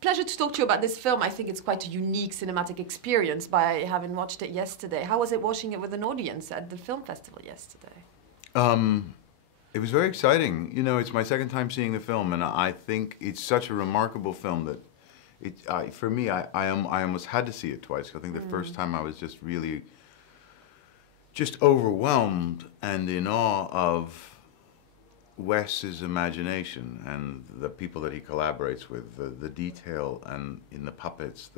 Pleasure to talk to you about this film. I think it's quite a unique cinematic experience by having watched it yesterday. How was it watching it with an audience at the film festival yesterday? It was very exciting. You know, it's my second time seeing the film, and I think it's such a remarkable film that for me, I almost had to see it twice. I think the first time I was just really overwhelmed and in awe of Wes's imagination and the people that he collaborates with, the detail and in the puppets,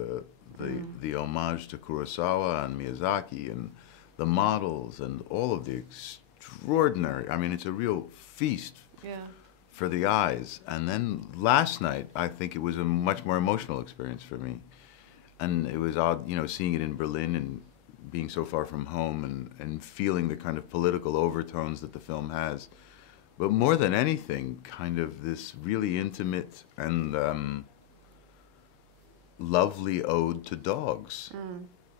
the homage to Kurosawa and Miyazaki and the models and all of the extraordinary, I mean, it's a real feast for the eyes. And then last night, I think it was a much more emotional experience for me. And it was odd, you know, seeing it in Berlin and being so far from home and feeling the kind of political overtones that the film has. But more than anything, kind of this really intimate and lovely ode to dogs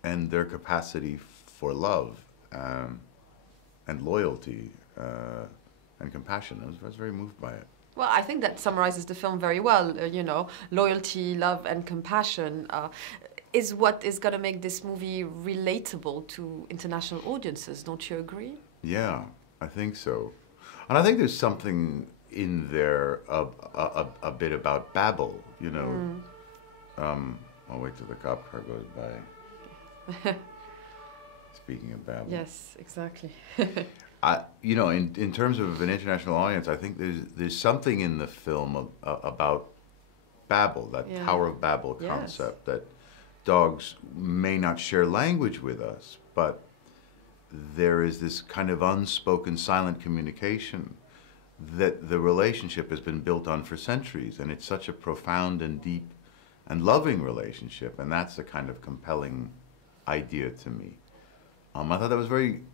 and their capacity for love and loyalty and compassion. I was very moved by it. Well, I think that summarizes the film very well. You know, loyalty, love, and compassion is what is going to make this movie relatable to international audiences. Don't you agree? Yeah, I think so. And I think there's something in there a bit about Babel, you know. I'll wait till the cop car goes by. Speaking of Babel. Yes, exactly. You know, in terms of an international audience, I think there's something in the film about Babel, that Tower of Babel concept, that dogs may not share language with us, but there is this kind of unspoken silent communication that the relationship has been built on for centuries, and it's such a profound and deep and loving relationship, and that's a kind of compelling idea to me. I thought that was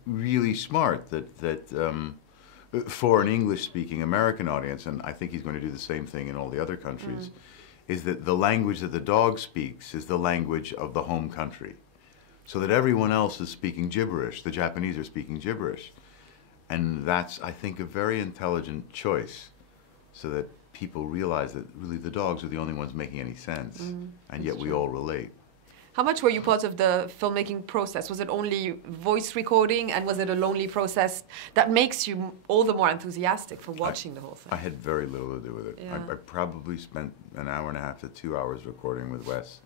really smart that for an English-speaking American audience, and I think he's going to do the same thing in all the other countries, is that the language that the dog speaks is the language of the home country. So that everyone else is speaking gibberish. The Japanese are speaking gibberish. And that's, I think, a very intelligent choice, so that people realize that really the dogs are the only ones making any sense, and yet we all relate. How much were you part of the filmmaking process? Was it only voice recording, and was it a lonely process that makes you all the more enthusiastic for watching the whole thing? I had very little to do with it. Yeah. I probably spent an hour and a half to 2 hours recording with Wes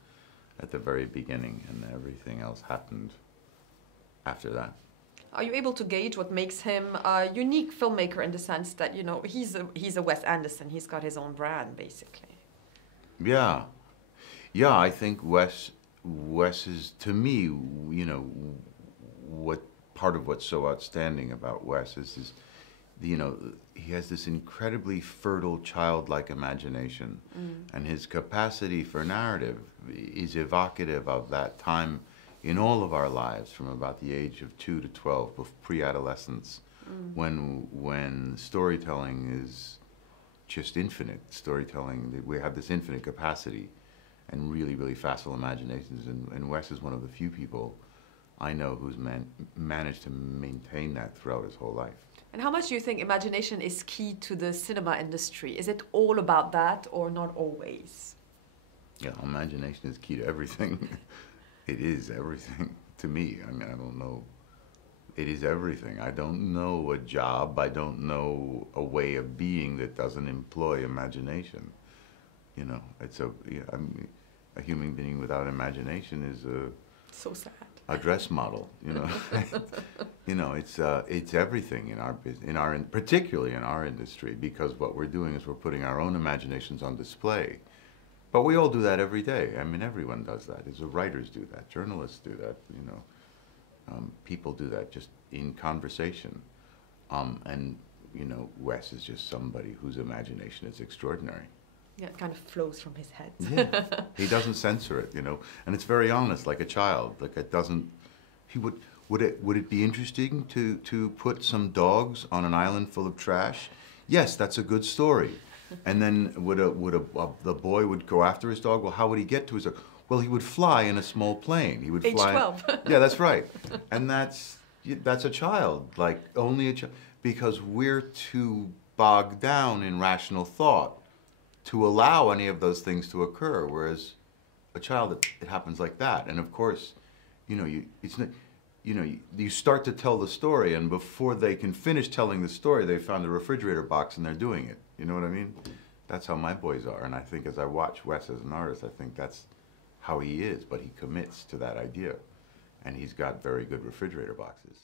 at the very beginning, and everything else happened after that. Are you able to gauge what makes him a unique filmmaker in the sense that, you know, he's a Wes Anderson, he's got his own brand, basically? Yeah. Yeah, I think Wes is, to me, you know, what part of what's so outstanding about Wes is you know, he has this incredibly fertile, childlike imagination, and his capacity for narrative is evocative of that time in all of our lives, from about the age of 2 to 12, pre-adolescence, when storytelling is just infinite. Storytelling, we have this infinite capacity and really facile imaginations, and Wes is one of the few people I know who's managed to maintain that throughout his whole life. And how much do you think imagination is key to the cinema industry? Is it all about that, or not always? Yeah, imagination is key to everything. It is everything to me. I mean, I don't know. It is everything. I don't know a job, I don't know a way of being that doesn't employ imagination. You know, I mean, a human being without imagination is so sad. A dress model, you know. You know, it's everything particularly in our industry, because what we're doing is we're putting our own imaginations on display. But we all do that every day. I mean, everyone does that. Writers do that, journalists do that, you know. People do that just in conversation. And, you know, Wes is just somebody whose imagination is extraordinary. Yeah, it kind of flows from his head. Yeah. He doesn't censor it, you know, and it's very honest, like a child. Like it doesn't. Would it be interesting to put some dogs on an island full of trash? Yes, that's a good story. And then the boy would go after his dog? Well, how would he get to his dog? Well, he would fly in a small plane. He would fly. Age 12. Yeah, that's right. And that's a child, like only a child, because we're too bogged down in rational thought to allow any of those things to occur. Whereas a child, it happens like that. And of course, you know, you start to tell the story, and before they can finish telling the story, they found a refrigerator box and they're doing it. You know what I mean? That's how my boys are. And I think as I watch Wes as an artist, I think that's how he is, but he commits to that idea. And he's got very good refrigerator boxes.